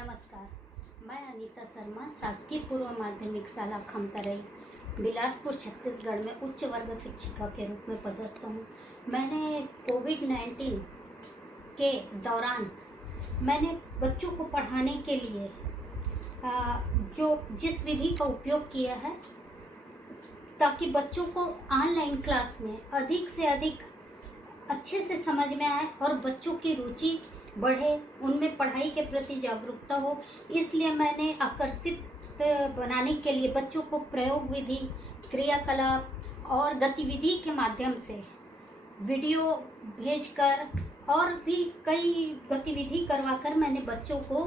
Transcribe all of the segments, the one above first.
नमस्कार, मैं अनीता शर्मा शासकीय पूर्व माध्यमिक शाला खमतरई बिलासपुर छत्तीसगढ़ में उच्च वर्ग शिक्षिका के रूप में पदस्थ हूँ। मैंने कोविड-19 के दौरान मैंने बच्चों को पढ़ाने के लिए जिस विधि का उपयोग किया है ताकि बच्चों को ऑनलाइन क्लास में अधिक से अधिक अच्छे से समझ में आए और बच्चों की रुचि बढ़े, उनमें पढ़ाई के प्रति जागरूकता हो, इसलिए मैंने आकर्षित बनाने के लिए बच्चों को प्रयोग विधि, क्रियाकलाप और गतिविधि के माध्यम से वीडियो भेजकर और भी कई गतिविधि करवाकर मैंने बच्चों को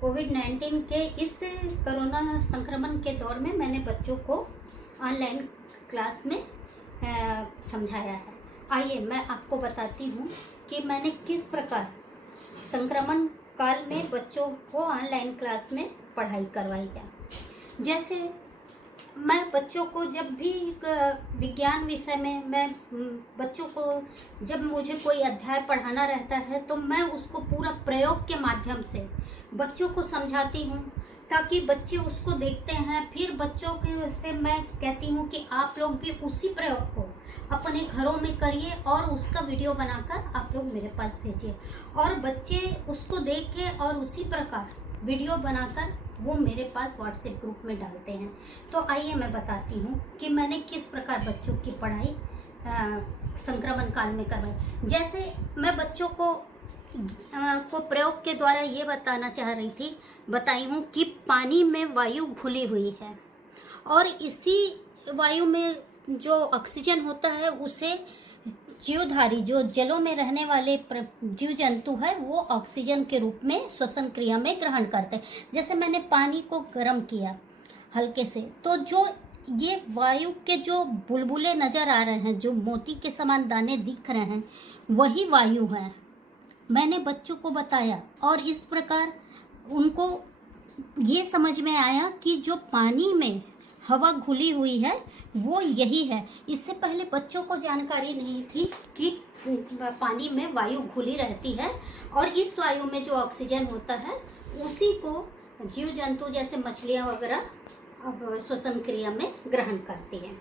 कोविड-19 के इस कोरोना संक्रमण के दौर में मैंने बच्चों को ऑनलाइन क्लास में समझाया है। आइए मैं आपको बताती हूँ कि मैंने किस प्रकार संक्रमण काल में बच्चों को ऑनलाइन क्लास में पढ़ाई करवाई है। जैसे मैं बच्चों को जब भी विज्ञान विषय में मैं बच्चों को जब मुझे कोई अध्याय पढ़ाना रहता है तो मैं उसको पूरा प्रयोग के माध्यम से बच्चों को समझाती हूँ ताकि बच्चे उसको देखते हैं। फिर बच्चों के से मैं कहती हूँ कि आप लोग भी उसी प्रयोग को अपने घरों में करिए और उसका वीडियो बनाकर आप लोग मेरे पास भेजिए और बच्चे उसको देख के और उसी प्रकार वीडियो बनाकर वो मेरे पास व्हाट्सएप ग्रुप में डालते हैं। तो आइए मैं बताती हूँ कि मैंने किस प्रकार बच्चों की पढ़ाई संक्रमण काल में करवाई। जैसे मैं बच्चों को प्रयोग के द्वारा ये बताई हूँ कि पानी में वायु घुली हुई है और इसी वायु में जो ऑक्सीजन होता है उसे जीवधारी जो जलों में रहने वाले जीव जंतु है वो ऑक्सीजन के रूप में श्वसन क्रिया में ग्रहण करते हैं। जैसे मैंने पानी को गर्म किया हल्के से तो जो ये वायु के जो बुलबुले नज़र आ रहे हैं, जो मोती के समान दाने दिख रहे हैं, वही वायु है। मैंने बच्चों को बताया और इस प्रकार उनको ये समझ में आया कि जो पानी में हवा घुली हुई है वो यही है। इससे पहले बच्चों को जानकारी नहीं थी कि पानी में वायु घुली रहती है और इस वायु में जो ऑक्सीजन होता है उसी को जीव जंतु जैसे मछलियाँ वगैरह अब श्वसन क्रिया में ग्रहण करती हैं।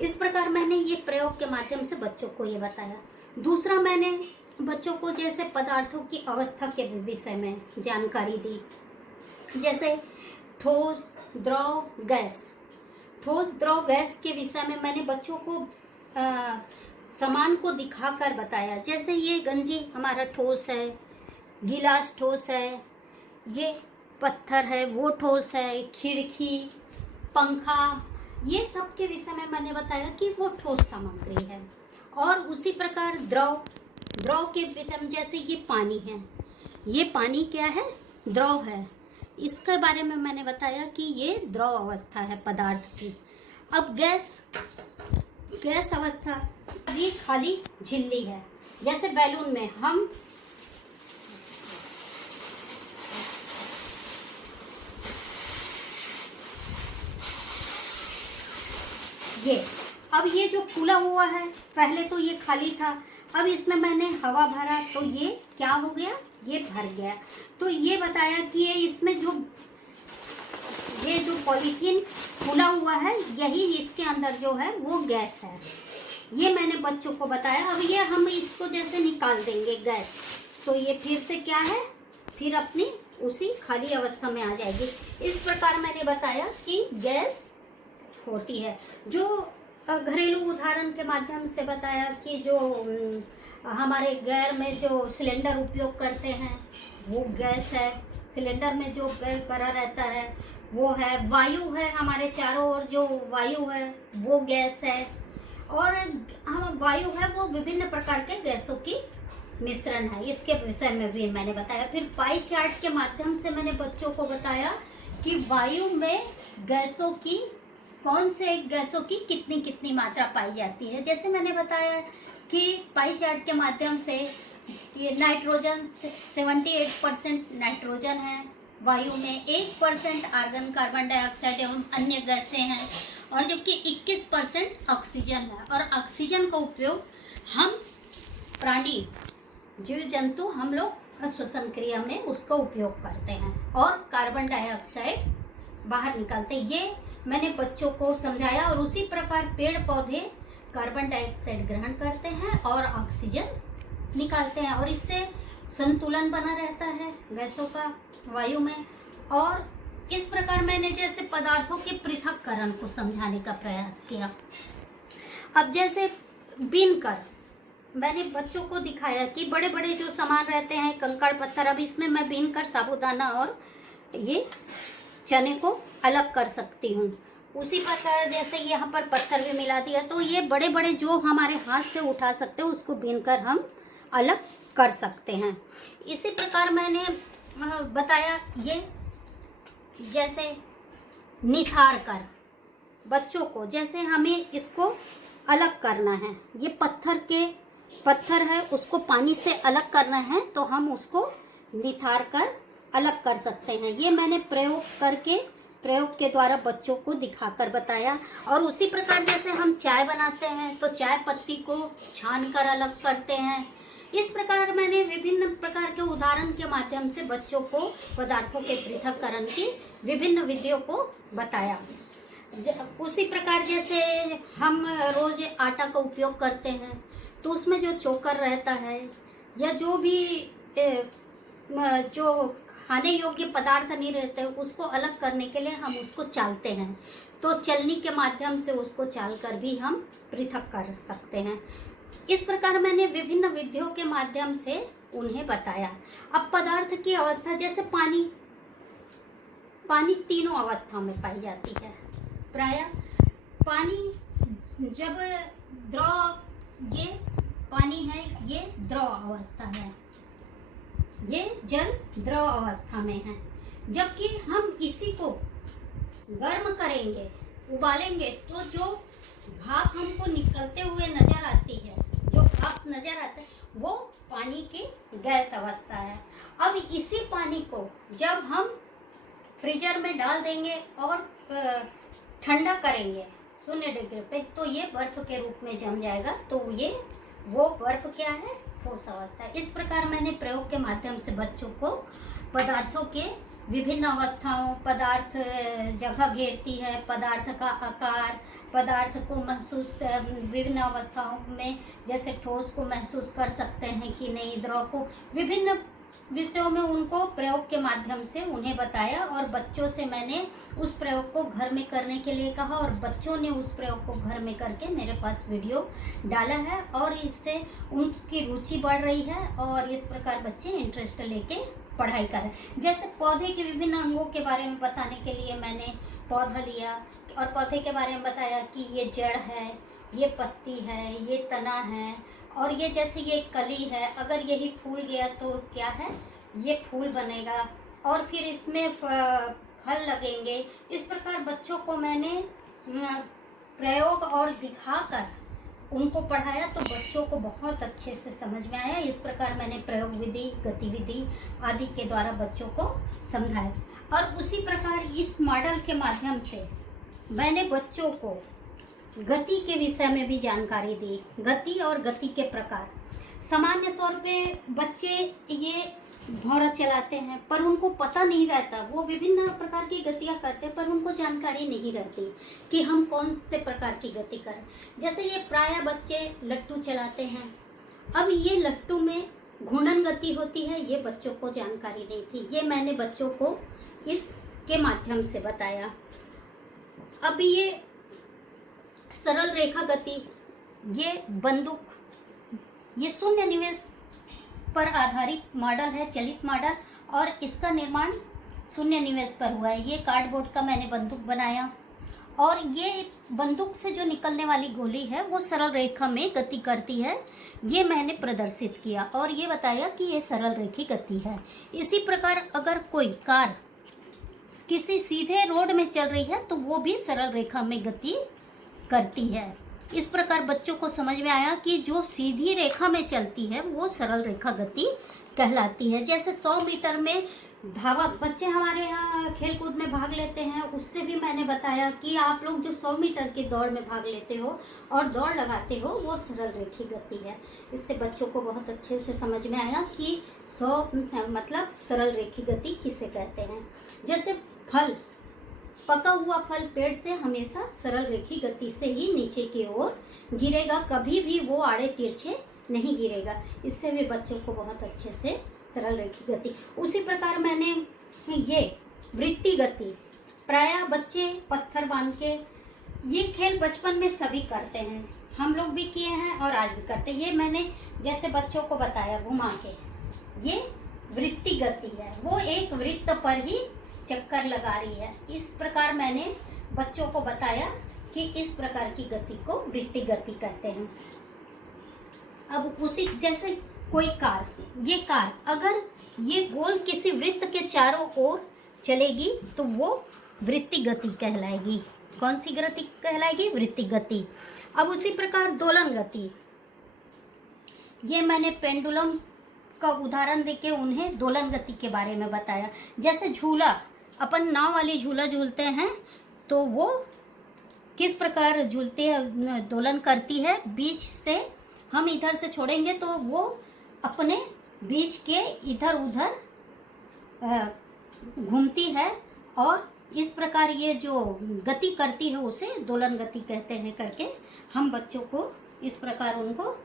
इस प्रकार मैंने ये प्रयोग के माध्यम से बच्चों को ये बताया। दूसरा, मैंने बच्चों को जैसे पदार्थों की अवस्था के विषय में जानकारी दी। जैसे ठोस, द्रव, गैस। ठोस, द्रव, गैस के विषय में मैंने बच्चों को सामान को दिखाकर बताया। जैसे ये गंजी हमारा ठोस है, गिलास ठोस है, ये पत्थर है वो ठोस है, खिड़की, पंखा, ये सब के विषय में मैंने बताया कि वो ठोस सामग्री है। और उसी प्रकार द्रव के विषय में जैसे ये पानी है, ये पानी क्या है? द्रव है। इसके बारे में मैंने बताया कि ये द्रव अवस्था है पदार्थ की। अब गैस अवस्था, ये खाली झिल्ली है। जैसे बैलून में हम अब ये जो फूला हुआ है, पहले तो ये खाली था, अब इसमें मैंने हवा भरा तो ये क्या हो गया? ये भर गया। तो ये बताया कि ये इसमें ये जो पॉलीथीन फूला हुआ है यही इसके अंदर जो है वो गैस है। ये मैंने बच्चों को बताया। अब ये हम इसको जैसे निकाल देंगे गैस, तो ये फिर से क्या है? फिर अपनी उसी खाली अवस्था में आ जाएगी। इस प्रकार मैंने बताया कि गैस होती है। जो घरेलू उदाहरण के माध्यम से बताया कि जो हमारे घर में जो सिलेंडर उपयोग करते हैं वो गैस है। सिलेंडर में जो गैस भरा रहता है वो है। वायु है, हमारे चारों ओर जो वायु है वो गैस है। और हम वायु है वो विभिन्न प्रकार के गैसों की मिश्रण है। इसके विषय में भी मैंने बताया। फिर पाई चार्ट के माध्यम से मैंने बच्चों को बताया कि वायु में गैसों की कौन से गैसों की कितनी कितनी मात्रा पाई जाती है। जैसे मैंने बताया कि पाई चार्ट के माध्यम से ये नाइट्रोजन 78% नाइट्रोजन है वायु में, 1% आर्गन, कार्बन डाइऑक्साइड एवं अन्य गैसें हैं और जबकि 21% ऑक्सीजन है। और ऑक्सीजन का उपयोग हम प्राणी, जीव जंतु हम लोग श्वसन क्रिया में उसका उपयोग करते हैं और कार्बन डाइऑक्साइड बाहर निकालते हैं। ये मैंने बच्चों को समझाया। और उसी प्रकार पेड़ पौधे कार्बन डाइऑक्साइड ग्रहण करते हैं और ऑक्सीजन निकालते हैं, और इससे संतुलन बना रहता है गैसों का वायु में। और इस प्रकार मैंने जैसे पदार्थों के पृथक्करण को समझाने का प्रयास किया। अब जैसे बीनकर मैंने बच्चों को दिखाया कि बड़े बड़े जो सामान रहते हैं, कंकड़ पत्थर, अब इसमें मैं बीनकर साबूदाना और ये चने को अलग कर सकती हूँ। उसी प्रकार जैसे यहाँ पर पत्थर भी मिला दिया, तो ये बड़े बड़े जो हमारे हाथ से उठा सकते हैं उसको बीनकर हम अलग कर सकते हैं। इसी प्रकार मैंने बताया ये जैसे निथार कर बच्चों को, जैसे हमें इसको अलग करना है, ये पत्थर है उसको पानी से अलग करना है, तो हम उसको निथार कर अलग कर सकते हैं। ये मैंने प्रयोग के द्वारा बच्चों को दिखाकर बताया। और उसी प्रकार जैसे हम चाय बनाते हैं तो चाय पत्ती को छान कर अलग करते हैं। इस प्रकार मैंने विभिन्न प्रकार के उदाहरण के माध्यम से बच्चों को पदार्थों के पृथक्करण की विभिन्न विधियों को बताया। उसी प्रकार जैसे हम रोज आटा का उपयोग करते हैं तो उसमें जो चोकर रहता है या जो भी जो खाने योग्य पदार्थ नहीं रहते उसको अलग करने के लिए हम उसको चालते हैं, तो चलनी के माध्यम से उसको चाल कर भी हम पृथक कर सकते हैं। इस प्रकार मैंने विभिन्न विधियों के माध्यम से उन्हें बताया। अब पदार्थ की अवस्था जैसे पानी तीनों अवस्था में पाई जाती है। प्रायः पानी जब ये पानी है, ये द्रव अवस्था है, ये जल द्रव अवस्था में है। जबकि हम इसी को गर्म करेंगे, उबालेंगे, तो जो भाप हमको निकलते हुए नजर आती है, जो भाप नजर आता है, वो पानी की गैस अवस्था है। अब इसी पानी को जब हम फ्रीजर में डाल देंगे और ठंडा करेंगे 0 डिग्री पे, तो ये बर्फ के रूप में जम जाएगा। तो वो बर्फ क्या है? ठोस अवस्था है। इस प्रकार मैंने प्रयोग के माध्यम से बच्चों को पदार्थों के विभिन्न अवस्थाओं, पदार्थ जगह घेरती है, पदार्थ का आकार, पदार्थ को महसूस विभिन्न अवस्थाओं में जैसे ठोस को महसूस कर सकते हैं कि नहीं, द्रव को, विभिन्न विषयों में उनको प्रयोग के माध्यम से उन्हें बताया। और बच्चों से मैंने उस प्रयोग को घर में करने के लिए कहा और बच्चों ने उस प्रयोग को घर में करके मेरे पास वीडियो डाला है और इससे उनकी रुचि बढ़ रही है और इस प्रकार बच्चे इंटरेस्ट लेके पढ़ाई करें। जैसे पौधे के विभिन्न अंगों के बारे में बताने के लिए मैंने पौधा लिया और पौधे के बारे में बताया कि ये जड़ है, ये पत्ती है, ये तना है, और ये जैसे ये कली है, अगर यही फूल गया तो क्या है, ये फूल बनेगा और फिर इसमें फल लगेंगे। इस प्रकार बच्चों को मैंने प्रयोग और दिखाकर उनको पढ़ाया तो बच्चों को बहुत अच्छे से समझ में आया। इस प्रकार मैंने प्रयोग विधि, गतिविधि आदि के द्वारा बच्चों को समझाया। और उसी प्रकार इस मॉडल के माध्यम से मैंने बच्चों को गति के विषय में भी जानकारी दी। गति और गति के प्रकार, सामान्य तौर पे बच्चे ये भौरा चलाते हैं पर उनको पता नहीं रहता, वो विभिन्न प्रकार की गतियाँ करते हैं पर उनको जानकारी नहीं रहती कि हम कौन से प्रकार की गति करें। जैसे ये प्रायः बच्चे लट्टू चलाते हैं, अब ये लट्टू में घूर्णन गति होती है, ये बच्चों को जानकारी नहीं थी, ये मैंने बच्चों को इसके माध्यम से बताया। अब ये सरल रेखा गति, ये बंदूक, ये शून्य निवेश पर आधारित मॉडल है, चलित मॉडल, और इसका निर्माण शून्य निवेश पर हुआ है। ये कार्डबोर्ड का मैंने बंदूक बनाया और ये बंदूक से जो निकलने वाली गोली है वो सरल रेखा में गति करती है, ये मैंने प्रदर्शित किया और ये बताया कि ये सरल रेखी गति है। इसी प्रकार अगर कोई कार किसी सीधे रोड में चल रही है तो वो भी सरल रेखा में गति करती है। इस प्रकार बच्चों को समझ में आया कि जो सीधी रेखा में चलती है वो सरल रेखा गति कहलाती है। जैसे 100 मीटर में धावक बच्चे हमारे यहाँ खेल कूद में भाग लेते हैं, उससे भी मैंने बताया कि आप लोग जो 100 मीटर की दौड़ में भाग लेते हो और दौड़ लगाते हो वो सरल रेखी गति है। इससे बच्चों को बहुत अच्छे से समझ में आया कि 100 मतलब सरल रेखी गति किसे कहते हैं। जैसे फल, पका हुआ फल पेड़ से हमेशा सरल रेखी गति से ही नीचे की ओर गिरेगा, कभी भी वो आड़े तिरछे नहीं गिरेगा। इससे भी बच्चों को बहुत अच्छे से सरल रेखी गति। उसी प्रकार मैंने ये वृत्ति गति, प्रायः बच्चे पत्थर बांध के, ये खेल बचपन में सभी करते हैं, हम लोग भी किए हैं और आज भी करते हैं। ये मैंने जैसे बच्चों को बताया घुमा के, ये वृत्ति गति है, वो एक वृत्त पर ही चक्कर लगा रही है। इस प्रकार मैंने बच्चों को बताया कि इस प्रकार की गति को वृत्ति गति कहते हैं। अब उसी जैसे कोई कार, ये कार अगर ये गोल किसी वृत्त के चारों ओर चलेगी तो वो वृत्ति गति कहलाएगी। कौन सी गति कहलाएगी? वृत्ति गति। अब उसी प्रकार दोलन गति, ये मैंने पेंडुलम का उदाहरण देके उन्हें दोलन गति के बारे में बताया। जैसे झूला, अपन नाव वाली झूला झूलते हैं तो वो किस प्रकार झूलती है, दोलन करती है। बीच से हम इधर से छोड़ेंगे तो वो अपने बीच के इधर उधर घूमती है और इस प्रकार ये जो गति करती है उसे दोलन गति कहते हैं करके हम बच्चों को इस प्रकार उनको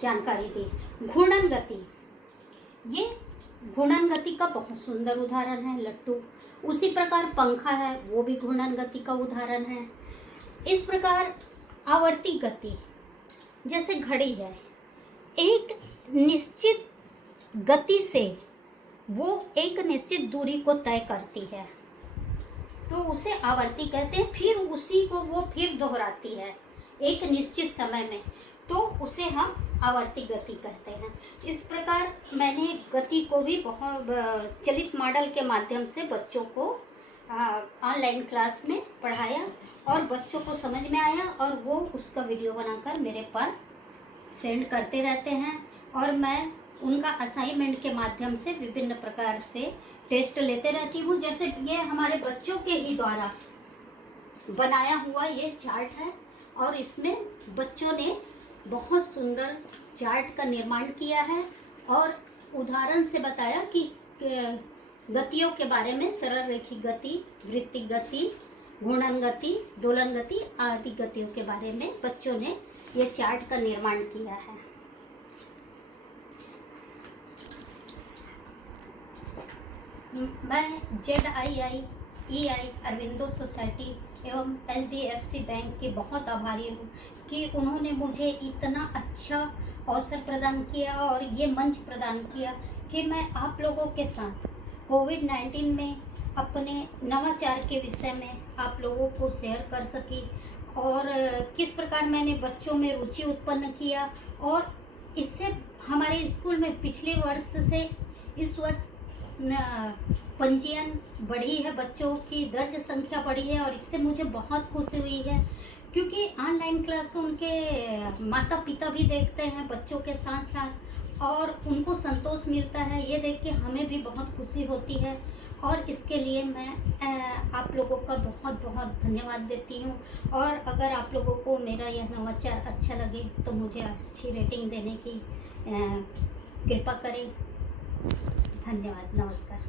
जानकारी दी। घूर्णन गति, ये घूर्णन गति का बहुत सुंदर उदाहरण है लट्टू। उसी प्रकार पंखा है, वो भी घूर्णन गति का उदाहरण है। इस प्रकार आवर्ती गति, जैसे घड़ी है, एक निश्चित गति से वो एक निश्चित दूरी को तय करती है तो उसे आवर्ती कहते हैं। फिर उसी को वो फिर दोहराती है एक निश्चित समय में, तो उसे हम आवर्ती गति कहते हैं। इस प्रकार मैंने गति को भी बहुत चलित मॉडल के माध्यम से बच्चों को ऑनलाइन क्लास में पढ़ाया और बच्चों को समझ में आया और वो उसका वीडियो बनाकर मेरे पास सेंड करते रहते हैं और मैं उनका असाइनमेंट के माध्यम से विभिन्न प्रकार से टेस्ट लेते रहती हूँ। जैसे ये हमारे बच्चों के ही द्वारा बनाया हुआ ये चार्ट है और इसमें बच्चों ने बहुत सुंदर चार्ट का निर्माण किया है और उदाहरण से बताया कि गतियों के बारे में, सरल रेखी गति, वृत्ति गति, घूर्णन गति, दोलन गति आदि गतियों के बारे में बच्चों ने ये चार्ट का निर्माण किया है। मैं ZIIEI अरविंदो सोसाइटी एवं HDFC बैंक की बहुत आभारी हूँ कि उन्होंने मुझे इतना अच्छा अवसर प्रदान किया और ये मंच प्रदान किया कि मैं आप लोगों के साथ कोविड-19 में अपने नवाचार के विषय में आप लोगों को शेयर कर सकी और किस प्रकार मैंने बच्चों में रुचि उत्पन्न किया और इससे हमारे स्कूल में पिछले वर्ष से इस वर्ष पंजीयन बढ़ी है, बच्चों की दर्ज संख्या बढ़ी है और इससे मुझे बहुत खुशी हुई है क्योंकि ऑनलाइन क्लास को उनके माता पिता भी देखते हैं बच्चों के साथ साथ और उनको संतोष मिलता है। ये देख के हमें भी बहुत खुशी होती है और इसके लिए मैं आप लोगों का बहुत बहुत धन्यवाद देती हूँ। और अगर आप लोगों को मेरा यह नवाचार अच्छा लगे तो मुझे अच्छी रेटिंग देने की कृपा करें। धन्यवाद, नमस्कार।